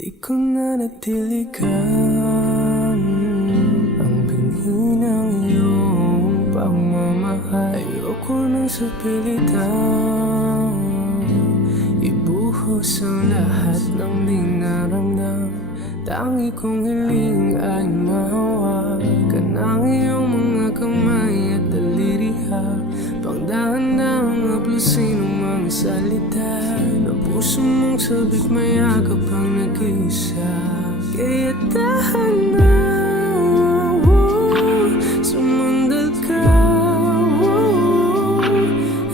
Di ko na natiligan ang binhi ng iyong pagmamahal. Ayoko nang sapilitan, ibuhos ang lahat ng di naramdam. Tangi kong hiling ay mahawakan ang iyong mga kamay at daliriha. Pangdahan-dahang haplusin ang mga salita ng puso mong sabik mayakap ang nag-iisa. Kaya tahan na, sumandal ka,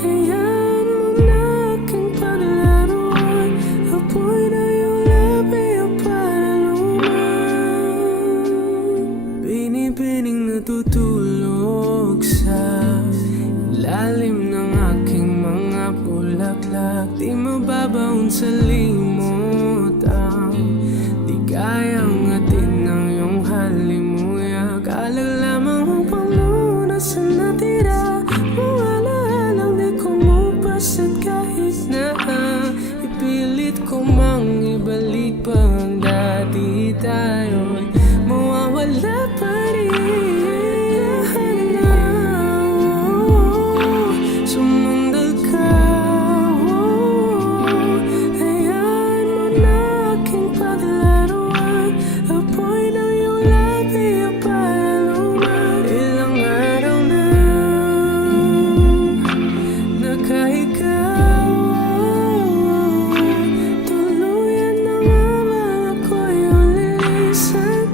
hayaan mo na aking paglaruan. Apoy na iyong labi o paraluman, binibining natutulog sa ilalim ng aking mga bulaklak. Di mababaon sa limot ang di kayang atin ng iyong halimuyak. Kalag lamang ang pamunas sa natira, mawala-alang di kumupas. At kahit na ipilit ko mang ibalik pa ang dati, tayo'y mawawala pa rin. Sumandal ka, hayaan mo na aking paglaruan. Apoy na iyong labi o paraluman. Ilang araw na nakahigaw, tuluyan na nga ba ako iyong nilisan?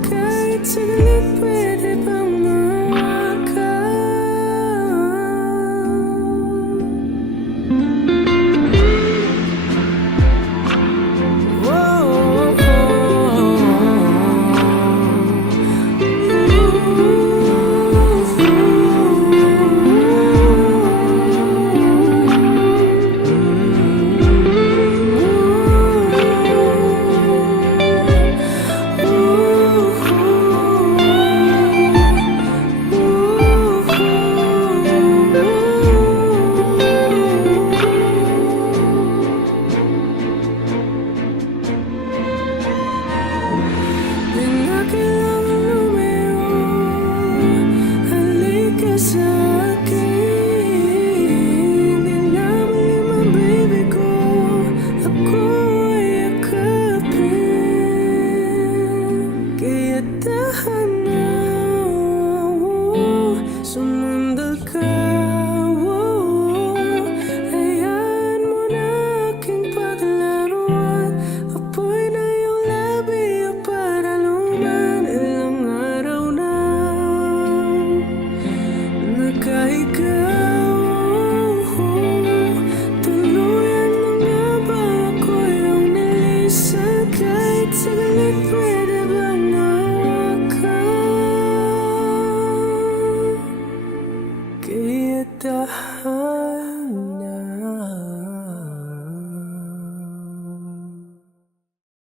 Kahit saglit pwede bang hawakan? Kaya tahan